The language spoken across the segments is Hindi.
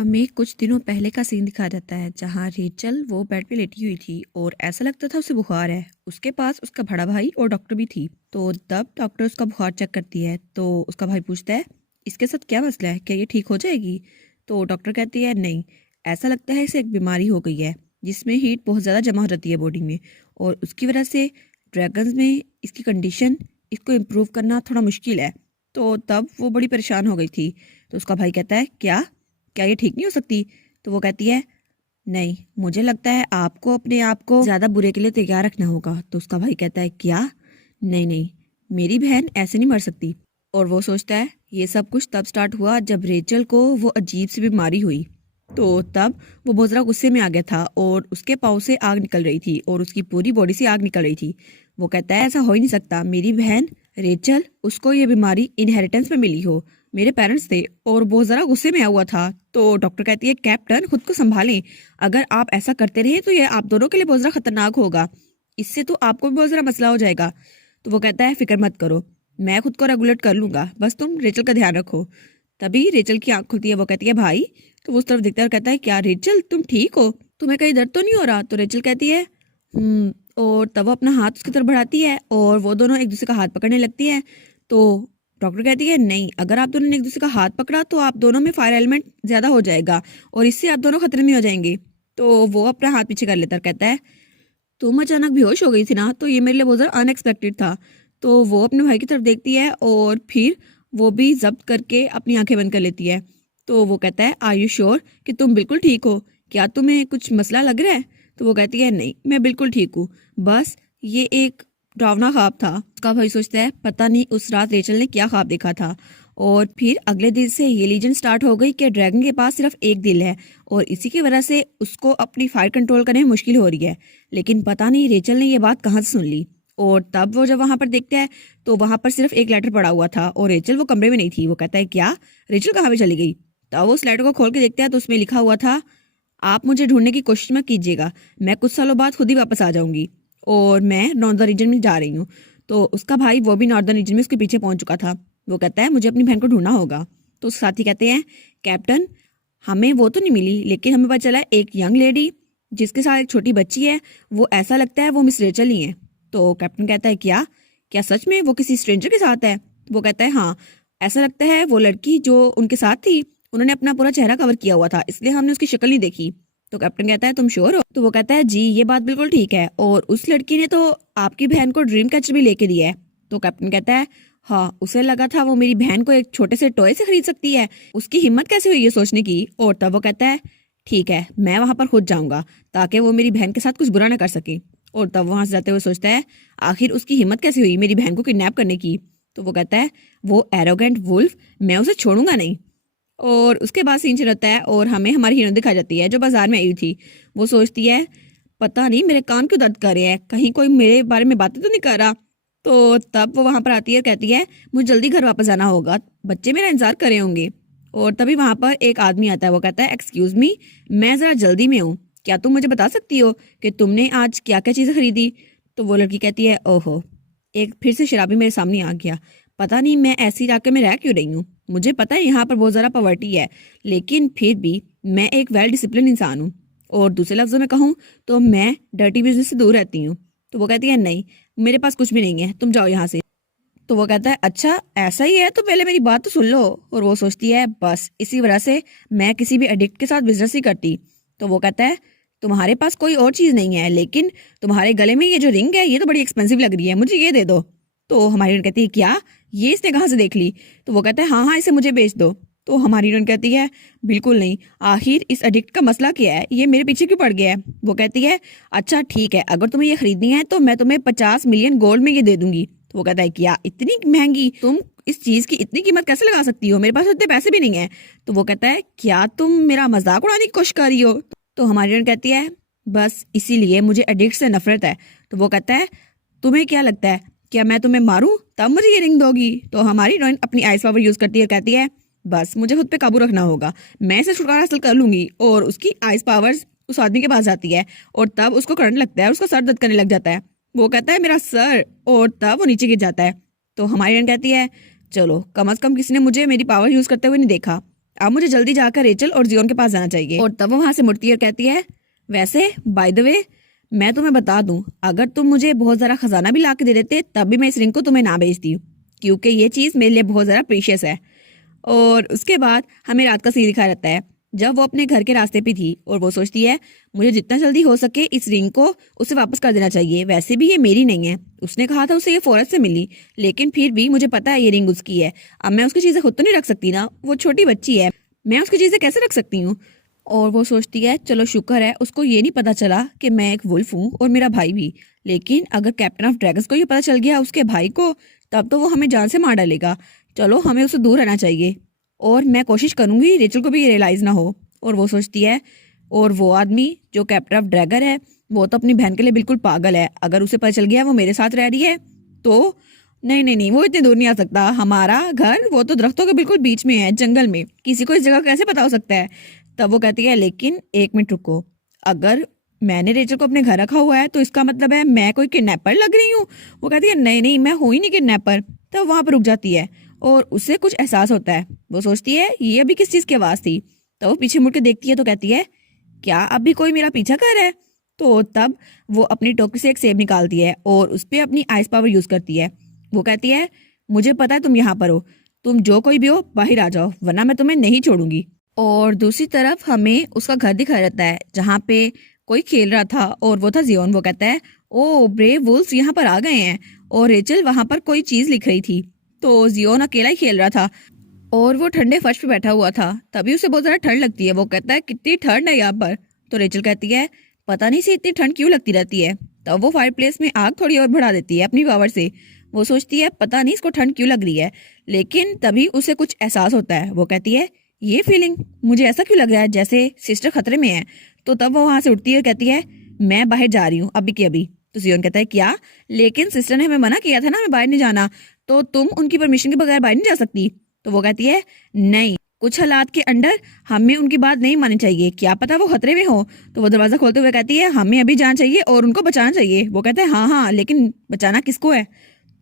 हमें कुछ दिनों पहले का सीन दिखाया जाता है जहाँ रेचल वो बेड पे लेटी हुई थी और ऐसा लगता था उसे बुखार है। उसके पास उसका बड़ा भाई और डॉक्टर भी थी। तो तब डॉक्टर उसका बुखार चेक करती है तो उसका भाई पूछता है इसके साथ क्या मसला है, क्या ये ठीक हो जाएगी? तो डॉक्टर कहती है नहीं, ऐसा लगता है इसे एक बीमारी हो गई है जिसमें हीट बहुत ज़्यादा जमा हो जाती है बॉडी में, और उसकी वजह से ड्रैगन्स में इसकी कंडीशन, इसको इम्प्रूव करना थोड़ा मुश्किल है। तो तब वो बड़ी परेशान हो गई थी। तो उसका भाई कहता है क्या क्या ये ठीक नहीं हो सकती? तो वो कहती है नहीं, मुझे लगता है आपको अपने आप को ज्यादा बुरे के लिए तैयार रखना होगा। तो उसका भाई कहता है क्या? नहीं नहीं, मेरी बहन ऐसे नहीं मर सकती। और वो सोचता है ये सब कुछ तब स्टार्ट हुआ जब रेचल को वो अजीब सी बीमारी हुई। तो तब वो बहुत ज़्यादा गुस्से में आ गया था और उसके पाँव से आग निकल रही थी और उसकी पूरी बॉडी से आग निकल रही थी। वो कहता है ऐसा हो ही नहीं सकता, मेरी बहन रेचल, उसको ये बीमारी इनहेरिटेंस में मिली हो, मेरे पेरेंट्स थे। और बहुत ज़रा गुस्से में आया हुआ था। तो डॉक्टर कहती है कैप्टन खुद को संभालें, अगर आप ऐसा करते रहे तो ये आप दोनों के लिए बहुत ज़रा खतरनाक होगा, इससे तो आपको भी बहुत ज़रा मसला हो जाएगा। तो वो कहता है फिक्र मत करो, मैं खुद को रेगुलेट कर लूंगा, बस तुम रेचल का ध्यान रखो। तभी रेचल की आंख खुलती है। वो कहती है भाई। तो वो उस तरफ देखता है और कहता है क्या रेचल तुम ठीक हो, तुम्हें कहीं दर्द तो नहीं हो रहा? तो रेचल कहती है और तब वो अपना हाथ उसकी तरफ बढ़ाती है और वो दोनों एक दूसरे का हाथ पकड़ने लगती है। तो डॉक्टर कहती है नहीं, अगर आप दोनों ने एक दूसरे का हाथ पकड़ा तो आप दोनों में फायर एलिमेंट ज्यादा हो जाएगा और इससे आप दोनों खतरे में हो जाएंगे। तो वो अपना हाथ पीछे कर लेता है, कहता है तुम अचानक बेहोश हो गई थी ना, तो ये मेरे लिए बहुत ज़्यादा अनएक्सपेक्टेड था। तो वो अपने भाई की तरफ देखती है और फिर वो भी जब्त करके अपनी आंखें बंद कर लेती है। तो वो कहता है आर यू श्योर कि तुम बिल्कुल ठीक हो, क्या तुम्हें कुछ मसला लग रहा है? तो वो कहती है नहीं, मैं बिल्कुल ठीक हूँ, बस ये एक डरावना ख्वाब था। उसका भाई सोचता है पता नहीं उस रात रेचल ने क्या ख्वाब देखा था। और फिर अगले दिन से ये लीजेंड स्टार्ट हो गई कि ड्रैगन के पास सिर्फ एक दिल है और इसी की वजह से उसको अपनी फायर कंट्रोल करने में मुश्किल हो रही है। लेकिन पता नहीं रेचल ने ये बात कहाँ से सुन ली। और तब वो जब वहां पर देखते हैं तो वहां पर सिर्फ एक लेटर पड़ा हुआ था और रेचल वो कमरे में नहीं थी। वो कहता है क्या, रेचल कहाँ पे चली गई? तब वो उस लेटर को खोल के देखते हैं तो उसमें लिखा हुआ था आप मुझे ढूंढने की कोशिश मत कीजिएगा, मैं कुछ सालों बाद खुद ही वापस आ जाऊंगी और मैं नॉर्दर्न रीजन में जा रही हूँ। तो उसका भाई वो भी नॉर्दर्न रीजन में उसके पीछे पहुंच चुका था। वो कहता है मुझे अपनी बहन को ढूंढना होगा। तो उसके साथी कहते हैं कैप्टन हमें वो तो नहीं मिली, लेकिन हमें पता चला एक यंग लेडी जिसके साथ एक छोटी बच्ची है, वो ऐसा लगता है वो मिस रेचल ही है। तो कैप्टन कहता है क्या क्या सच में वो किसी स्ट्रेंजर के साथ है? वो कहता है हाँ, ऐसा लगता है वो लड़की जो उनके साथ थी उन्होंने अपना पूरा चेहरा कवर किया हुआ था, इसलिए हमने उसकी शक्ल नहीं देखी। तो कैप्टन कहता है तुम श्योर हो? तो वो कहता है जी ये बात बिल्कुल ठीक है, और उस लड़की ने तो आपकी बहन को ड्रीम कैचर भी लेके दिया है। तो कैप्टन कहता है हाँ, उसे लगा था वो मेरी बहन को एक छोटे से टॉय से खरीद सकती है, उसकी हिम्मत कैसे हुई ये सोचने की? और तब वो कहता है ठीक है, मैं वहां पर खुद जाऊंगा ताकि वो मेरी बहन के साथ कुछ बुरा ना कर सके। और तब वहां से जाते हुए सोचता है आखिर उसकी हिम्मत कैसे हुई मेरी बहन को किडनैप करने की? तो वो कहता है वो एरोगेंट वुल्फ, मैं उसे छोड़ूंगा नहीं। और उसके बाद सीन चल होता है और हमें हमारी हीरोइन दिखाई जाती है जो बाजार में आई थी। वो सोचती है पता नहीं मेरे कान क्यों दर्द कर रहे हैं, कहीं कोई मेरे बारे में बातें तो नहीं कर रहा। तो तब वो वहां पर आती है और कहती है मुझे जल्दी घर वापस जाना होगा, बच्चे मेरा इंतजार कर रहे होंगे। और तभी वहां पर एक आदमी आता है। वो कहता है एक्सक्यूज मी, मैं जरा जल्दी में हूँ, क्या तुम मुझे बता सकती हो कि तुमने आज क्या क्या चीजें खरीदी? तो वो लड़की कहती है ओहो, एक फिर से शराबी मेरे सामने आ गया, पता नहीं मैं ऐसी इलाके में रह क्यों रही हूँ। मुझे पता है यहाँ पर बहुत ज़्यादा पॉवर्टी है, लेकिन फिर भी मैं एक वेल डिसिप्लिन इंसान हूँ, और दूसरे लफ्जों में कहूँ तो मैं डर्टी बिजनेस से दूर रहती हूँ। तो वो कहती है नहीं, मेरे पास कुछ भी नहीं है, तुम जाओ यहाँ से। तो वो कहता है अच्छा ऐसा ही है, तो पहले मेरी बात तो सुन लो। और वो सोचती है बस इसी वजह से मैं किसी भी एडिक्ट के साथ बिजनेस ही करती। तो वो कहता है तुम्हारे पास कोई और चीज़ नहीं है, लेकिन तुम्हारे गले में ये जो रिंग है ये तो बड़ी एक्सपेंसिव लग रही है, मुझे ये दे दो। तो हमारी हीरोइन कहती है क्या, ये इसने कहाँ से देख ली? तो वो कहता है हाँ हाँ, इसे मुझे बेच दो। तो हमारी हीरोइन कहती है बिल्कुल नहीं, आखिर इस एडिक्ट का मसला क्या है, ये मेरे पीछे क्यों पड़ गया है? वो कहती है अच्छा ठीक है, अगर तुम्हें ये खरीदनी है तो मैं तुम्हें 50 मिलियन गोल्ड में ये दे दूंगी। तो वो कहता है क्या इतनी महंगी, तुम इस चीज की इतनी कीमत कैसे लगा सकती हो, मेरे पास उतने पैसे भी नहीं है। तो वो कहता है क्या तुम मेरा मजाक उड़ाने की कोशिश कर रही हो? तो हमारी हीरोइन कहती है बस इसीलिए मुझे एडिक्ट से नफरत है। तो वो कहता है तुम्हें क्या लगता है, क्या मैं तुम्हें मारूं तब मुझे ये रिंग दोगी? तो हमारी हीरोइन अपनी आइस पावर यूज करती है और कहती है बस मुझे खुद पे काबू रखना होगा, मैं इसे छुटकारा हासिल कर लूंगी। और उसकी आइस पावर्स उस आदमी के पास जाती है और तब उसको करंट लगता है, उसका सर दर्द करने लग जाता है। वो कहता है मेरा सर, और तब वो नीचे गिर जाता है। तो हमारी हीरोइन कहती है चलो कम से कम किसी ने मुझे मेरी पावर यूज करते हुए नहीं देखा, अब मुझे जल्दी जाकर रेचल और जियोन के पास जाना चाहिए। और तब वो वहां से मुड़ती है और कहती है, वैसे बाय द वे मैं तुम्हें बता दूं, अगर तुम मुझे बहुत ज़रा खजाना भी ला के दे देते तब भी मैं इस रिंग को तुम्हें ना बेचती हूँ, क्योंकि ये चीज़ मेरे लिए बहुत ज़रा प्रीशियस है। और उसके बाद हमें रात का सीन दिखाया जाता है जब वो अपने घर के रास्ते पे थी और वो सोचती है मुझे जितना जल्दी हो सके इस रिंग को उसे वापस कर देना चाहिए। वैसे भी ये मेरी नहीं है, उसने कहा था उसे ये फॉरेस्ट से मिली, लेकिन फिर भी मुझे पता है ये रिंग उसकी है। अब मैं उसकी चीज़ें खुद तो नहीं रख सकती ना, वो छोटी बच्ची है, मैं उसकी चीज़ें कैसे रख सकती हूँ। और वो सोचती है चलो शुक्र है उसको ये नहीं पता चला कि मैं एक वुल्फ हूँ और मेरा भाई भी, लेकिन अगर कैप्टन ऑफ ड्रैगन्स को ये पता चल गया उसके भाई को, तब तो वो हमें जान से मार डालेगा। चलो हमें उससे दूर रहना चाहिए और मैं कोशिश करूंगी रेचल को भी रियलाइज ना हो। और वो सोचती है और वो आदमी जो कैप्टन ऑफ ड्रैगन है वो तो अपनी बहन के लिए बिल्कुल पागल है, अगर उसे पता चल गया वो मेरे साथ रह रही है तो नहीं नहीं नहीं, वो इतनी दूर नहीं आ सकता। हमारा घर वो तो दरख्तों के बिल्कुल बीच में है, जंगल में, किसी को इस जगह कैसे पता हो सकता है। तब वो कहती है लेकिन एक मिनट रुको, अगर मैंने रेचल को अपने घर रखा हुआ है तो इसका मतलब है मैं कोई किडनैपर लग रही हूँ। वो कहती है नहीं नहीं मैं हूँ ही नहीं किडनैपर। तब वहां पर रुक जाती है और उसे कुछ एहसास होता है। वो सोचती है ये अभी किस चीज की आवाज थी। तो वो पीछे मुड़ के देखती है तो कहती है क्या अभी कोई मेरा पीछा कर रहा है। तो तब वो अपनी टोकरी से एक सेब निकालती है और उस पर अपनी आइस पावर यूज करती है। वो कहती है मुझे पता है तुम यहाँ पर हो, तुम जो कोई भी हो बाहर आ जाओ वरना मैं तुम्हें नहीं छोड़ूंगी। और दूसरी तरफ हमें उसका घर दिखाया जाता है जहाँ पे कोई खेल रहा था और वो था जियोन। वो कहता है ओ ब्रेव वुल्फ यहाँ पर आ गए हैं। और रेचल वहां पर कोई चीज लिख रही थी, तो जियोन अकेला ही खेल रहा था और वो ठंडे फर्श पे बैठा हुआ था। तभी उसे बहुत ज्यादा ठंड लगती है। वो कहता है कितनी ठंड है यहाँ पर। तो रेचल कहती है पता नहीं से इतनी ठंड क्यों लगती रहती है। तब वो फायर प्लेस में आग थोड़ी और बढ़ा देती है अपनी पावर से। वो सोचती है पता नहीं इसको ठंड क्यों लग रही है, लेकिन तभी उसे कुछ एहसास होता है। वो कहती है ये फीलिंग मुझे ऐसा क्यों लग रहा है जैसे सिस्टर खतरे में है। तो तब वो वहां से उठती है और कहती है मैं बाहर जा रही हूँ अभी के अभी। तो जियोन कहता है क्या, लेकिन सिस्टर ने हमें मना किया था ना हमें बाहर नहीं जाना, तो तुम उनकी परमिशन के बगैर बाहर नहीं जा सकती। तो वो कहती है नहीं, कुछ हालात के अंदर हमें उनकी बात नहीं माननी चाहिए, क्या पता वो खतरे में हो। तो वो दरवाजा खोलते हुए कहती है हमें अभी जाना चाहिए और उनको बचाना चाहिए। वो कहता है हाँ हाँ लेकिन बचाना किसको है।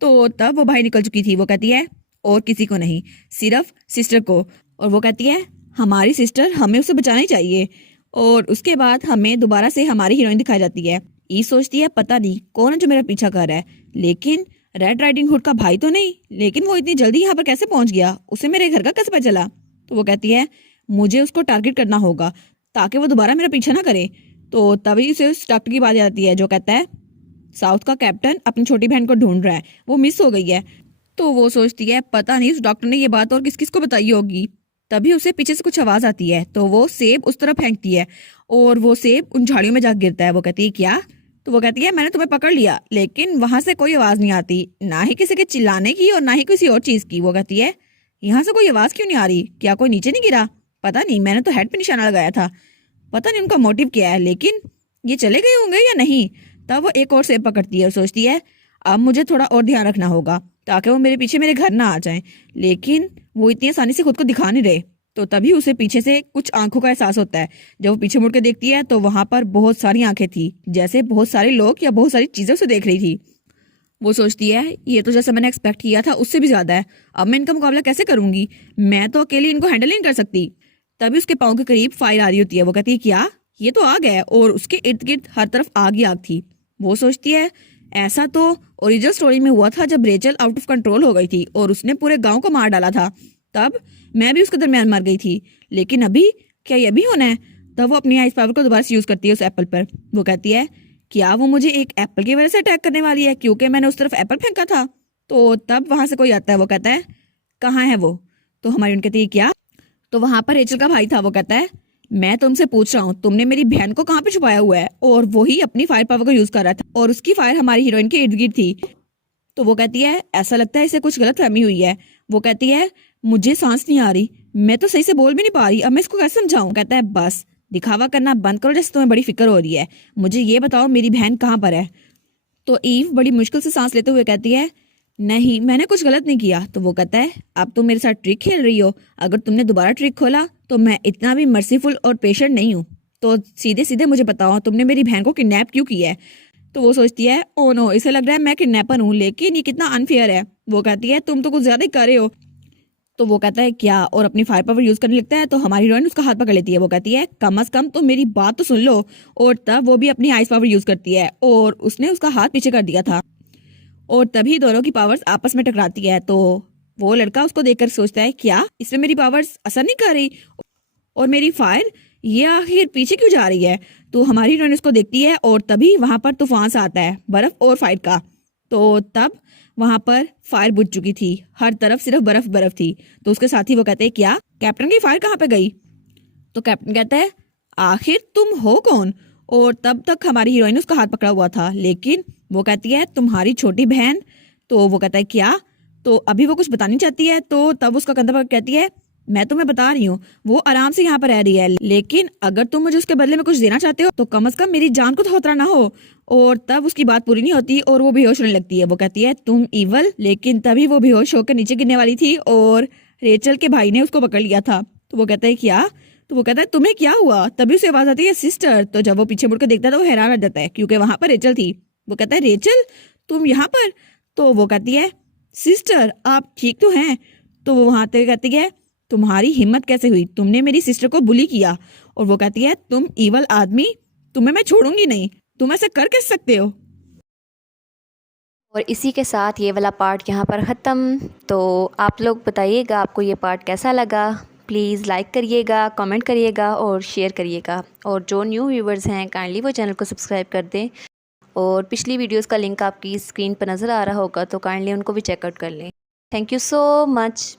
तो तब वो बाहर निकल चुकी थी। वो कहती है और किसी को नहीं, सिर्फ सिस्टर को। और वो कहती है हमारी सिस्टर, हमें उसे बचाना ही चाहिए। और उसके बाद हमें दोबारा से हमारी हीरोइन दिखाई जाती है। ये सोचती है पता नहीं कौन है जो मेरा पीछा कर रहा है, लेकिन रेड राइडिंग हुड का भाई तो नहीं, लेकिन वो इतनी जल्दी यहाँ पर कैसे पहुंच गया, उसे मेरे घर का कैसे पता चला। तो वो कहती है मुझे उसको टारगेट करना होगा ताकि वो दोबारा मेरा पीछा ना करे। तो तभी उसे उस डॉक्टर की बात याद आती है जो कहता है साउथ का कैप्टन अपनी छोटी बहन को ढूंढ रहा है, वो मिस हो गई है। तो वो सोचती है पता नहीं उस डॉक्टर ने ये बात और किस किस को बताई होगी। तभी उसे पीछे से कुछ आवाज आती है तो वो सेब उस तरफ फेंकती है और वो सेब उन झाड़ियों में जाकर गिरता है। वो कहती है क्या। तो वो कहती है मैंने तुम्हें पकड़ लिया, लेकिन वहां से कोई आवाज नहीं आती, ना ही किसी के चिल्लाने की और ना ही किसी और चीज की। वो कहती है यहाँ से कोई आवाज क्यों नहीं आ रही, क्या कोई नीचे नहीं गिरा। पता नहीं, मैंने तो हेड पे निशाना लगाया था, पता नहीं उनका मोटिव क्या है, लेकिन ये चले गए होंगे या नहीं। तब वो एक और सेब पकड़ती है और सोचती है अब मुझे थोड़ा और ध्यान रखना होगा ताकि वो मेरे पीछे मेरे घर ना आ जाएं, लेकिन वो इतनी आसानी से खुद को दिखा नहीं रहे। तो तभी उसे पीछे से कुछ आंखों का एहसास होता है। जब वो पीछे मुड़ के देखती है तो वहां पर बहुत सारी आंखें थी, जैसे बहुत सारे लोग या बहुत सारी चीजें उसे देख रही थी। वो सोचती है ये तो जैसा मैंने एक्सपेक्ट किया था उससे भी ज्यादा है, अब मैं इनका मुकाबला कैसे करूंगी, मैं तो अकेली इनको हैंडल नहीं कर सकती। तभी उसके पाँव के करीब फायर आ रही होती है। वो कहती है क्या, ये तो आग है, और उसके इर्द गिर्द हर तरफ आग ही आग थी। वो सोचती है ऐसा तो ओरिजिनल स्टोरी में हुआ था जब रेचल आउट ऑफ कंट्रोल हो गई थी और उसने पूरे गांव को मार डाला था, तब मैं भी उसके दरमियान मर गई थी, लेकिन अभी क्या ये भी होना है। तब वो अपनी आइस पावर को दोबारा से यूज करती है उस एप्पल पर। वो कहती है क्या वो मुझे एक एप्पल की वजह से अटैक करने वाली है क्योंकि मैंने उस तरफ एप्पल फेंका था। तो तब वहां से कोई आता है। वो कहता है कहाँ है वो। तो हमारी उनके कहती है क्या। तो वहां पर रेचल का भाई था। वो कहता है मैं तुमसे पूछ रहा हूँ तुमने मेरी बहन को कहाँ पे छुपाया हुआ है। और वो ही अपनी फायर पावर को यूज कर रहा था और उसकी फायर हमारी हीरोइन के इर्द गिर्द थी। तो वो कहती है ऐसा लगता है इसे कुछ गलत फहमी हुई है। वो कहती है मुझे सांस नहीं आ रही, मैं तो सही से बोल भी नहीं पा रही, अब मैं इसको कैसे समझाऊं। कहता है बस दिखावा करना बंद करो, जैसे तुम्हें बड़ी फिक्र हो रही है, मुझे ये बताओ मेरी बहन कहाँ पर है। तो ईव बड़ी मुश्किल से सांस लेते हुए कहती है नहीं मैंने कुछ गलत नहीं किया। तो वो कहता है अब तुम मेरे साथ ट्रिक खेल रही हो, अगर तुमने दोबारा ट्रिक खोला तो मैं इतना भी मर्सीफुल और पेशेंट नहीं हूँ, तो सीधे सीधे मुझे बताओ तुमने मेरी बहन को किडनैप क्यों किया है। तो वो सोचती है ओ नो, इसे लग रहा है मैं किडनैपर हूँ, लेकिन ये कितना अनफेयर है। वो कहती है तुम तो कुछ ज्यादा ही कर रहे हो, तो वो कहता है क्या, और अपनी फायर पावर यूज करने लगता है। तो हमारी हीरोइन उसका हाथ पकड़ लेती है। वो कहती है कम से कम तो मेरी बात तो सुन लो। और तब वो भी अपनी आइस पावर यूज करती है और उसने उसका हाथ पीछे कर दिया था और तभी दोनों की पावर्स आपस में टकराती है। तो वो लड़का उसको देखकर सोचता है क्या इसमें मेरी पावर्स असर नहीं कर रही और मेरी फायर ये आखिर पीछे क्यों जा रही है। तो हमारी हीरोइन उसको देखती है और तभी वहां पर तूफान सा आता है बर्फ और फायर का। तो तब वहां पर फायर बुझ चुकी थी, हर तरफ सिर्फ बर्फ बर्फ थी। तो उसके साथी वो कहते हैं क्या कैप्टन की फायर कहाँ पे गई। तो कैप्टन कहता है आखिर तुम हो कौन। और तब तक हमारी हीरोइन उसका हाथ पकड़ा हुआ था, लेकिन वो कहती है तुम्हारी छोटी बहन। तो वो कहता है क्या। तो अभी वो कुछ बतानी चाहती है। तो तब उसका कंधा पकड़ कहती है मैं तुम्हें बता रही हूँ वो आराम से यहाँ पर रह रही है, लेकिन अगर तुम मुझे उसके बदले में कुछ देना चाहते हो तो कम से कम मेरी जान को तो खतरा ना हो। और तब उसकी बात पूरी नहीं होती और वो बेहोश होने लगती है। वो कहती है तुम इवल, लेकिन तभी वो बेहोश होकर नीचे गिरने वाली थी और रेचल के भाई ने उसको पकड़ लिया था। तो वो कहता है क्या। तो वो कहता है तुम्हें क्या हुआ। तभी उसे आवाज आती है सिस्टर। तो जब वो पीछे मुड़कर देखता है तो वो हैरान रह जाता है क्योंकि वहां पर रेचल थी। वो कहता है रेचल तुम यहाँ पर। तो वो कहती है सिस्टर आप ठीक तो हैं। तो वो वहां तक कहती है तुम्हारी हिम्मत कैसे हुई, तुमने मेरी सिस्टर को बुली किया। और वो कहती है तुम इवल आदमी, तुम्हें मैं छोड़ूंगी नहीं, तुम ऐसा कर कैसे सकते हो। और इसी के साथ ये वाला पार्ट यहाँ पर ख़त्म। तो आप लोग बताइएगा आपको ये पार्ट कैसा लगा। प्लीज़ लाइक करिएगा, कमेंट करिएगा और शेयर करिएगा। और जो न्यू व्यूवर्स हैं काइंडली वो चैनल को सब्सक्राइब कर दें। और पिछली वीडियोस का लिंक आपकी स्क्रीन पर नज़र आ रहा होगा तो काइंडली उनको भी चेकआउट कर लें। Thank you so much.